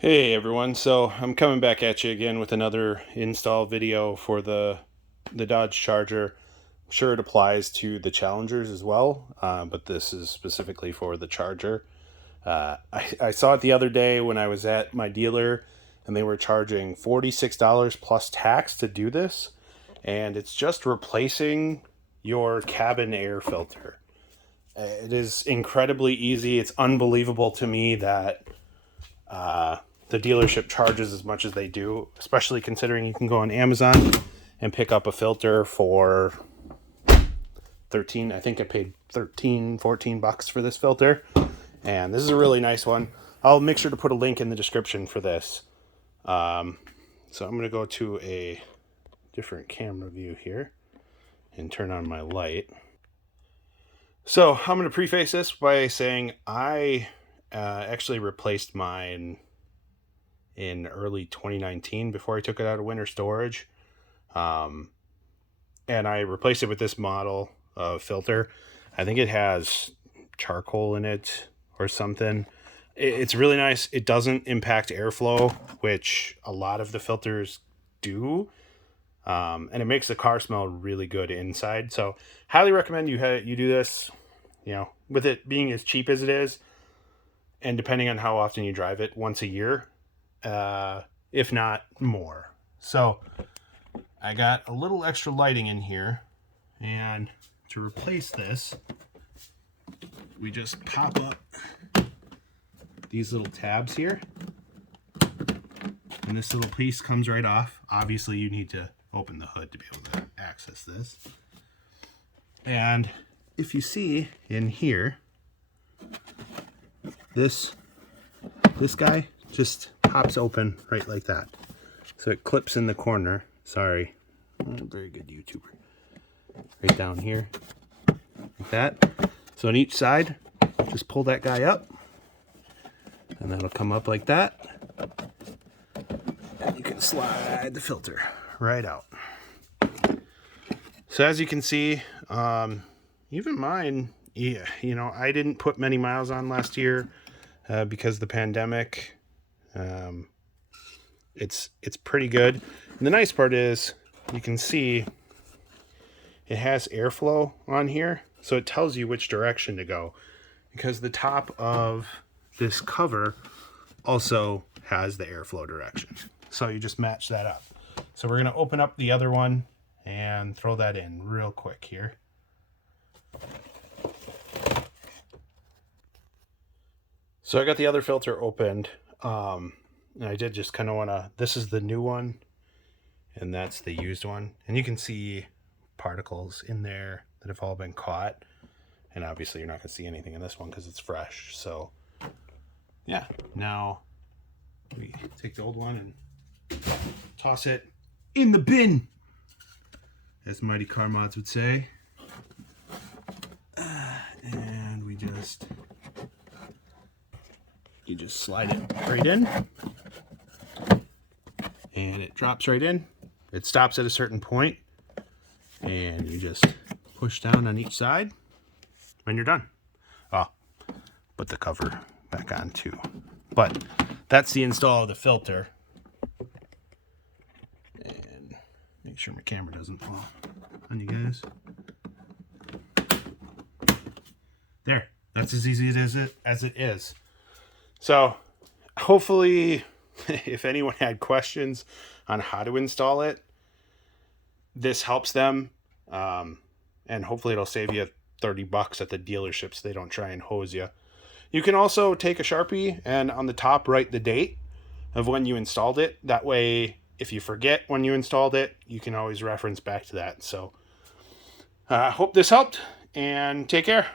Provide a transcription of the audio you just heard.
Hey everyone, so I'm coming back at you again with another install video for the Dodge Charger. I'm sure it applies to the Challengers as well, but this is specifically for the Charger. I saw it the other day when I was at my dealer, and they were charging $46 plus tax to do this, and it's just replacing your cabin air filter. It is incredibly easy. It's unbelievable to me that the dealership charges as much as they do, especially considering you can go on Amazon and pick up a filter for 13. I think I paid 13, 14 bucks for this filter. And this is a really nice one. I'll make sure to put a link in the description for this. So I'm going to go to a different camera view here and turn on my light. So I'm going to preface this by saying I actually replaced mine in early 2019 before I took it out of winter storage. And I replaced it with this model of filter. I think it has charcoal in it or something. It's really nice. It doesn't impact airflow, which a lot of the filters do. And it makes the car smell really good inside. So highly recommend you do this, with it being as cheap as it is, and depending on how often you drive it, once a year, if not more. So I got a little extra lighting in here, and to replace this, we just pop up these little tabs here, and this little piece comes right off. Obviously you need to open the hood to be able to access this. And if you see in here, this guy just pops open right like that. So it clips in the corner. Sorry, I'm a very good YouTuber. Right down here, like that. So on each side, just pull that guy up, and that'll come up like that. And you can slide the filter right out. So as you can see, even mine, I didn't put many miles on last year because of the pandemic. It's pretty good. And the nice part is you can see it has airflow on here, so it tells you which direction to go, because the top of this cover also has the airflow direction. So you just match that up. So we're going to open up the other one and throw that in real quick here. So I got the other filter opened. And I did just kind of want to, this is the new one, and that's the used one. And you can see particles in there that have all been caught. And obviously you're not going to see anything in this one because it's fresh. So yeah, now we take the old one and toss it in the bin, as Mighty Car Mods would say. And you just slide it right in, and it drops right in. It stops at a certain point, and you just push down on each side when you're done. Oh, put the cover back on too. But that's the install of the filter. And make sure my camera doesn't fall on you guys. There, that's as easy as it is. So hopefully, if anyone had questions on how to install it, this helps them. And hopefully it'll save you 30 bucks at the dealership so they don't try and hose you. You can also take a Sharpie and on the top write the date of when you installed it. That way, if you forget when you installed it, you can always reference back to that. So hope this helped, and take care.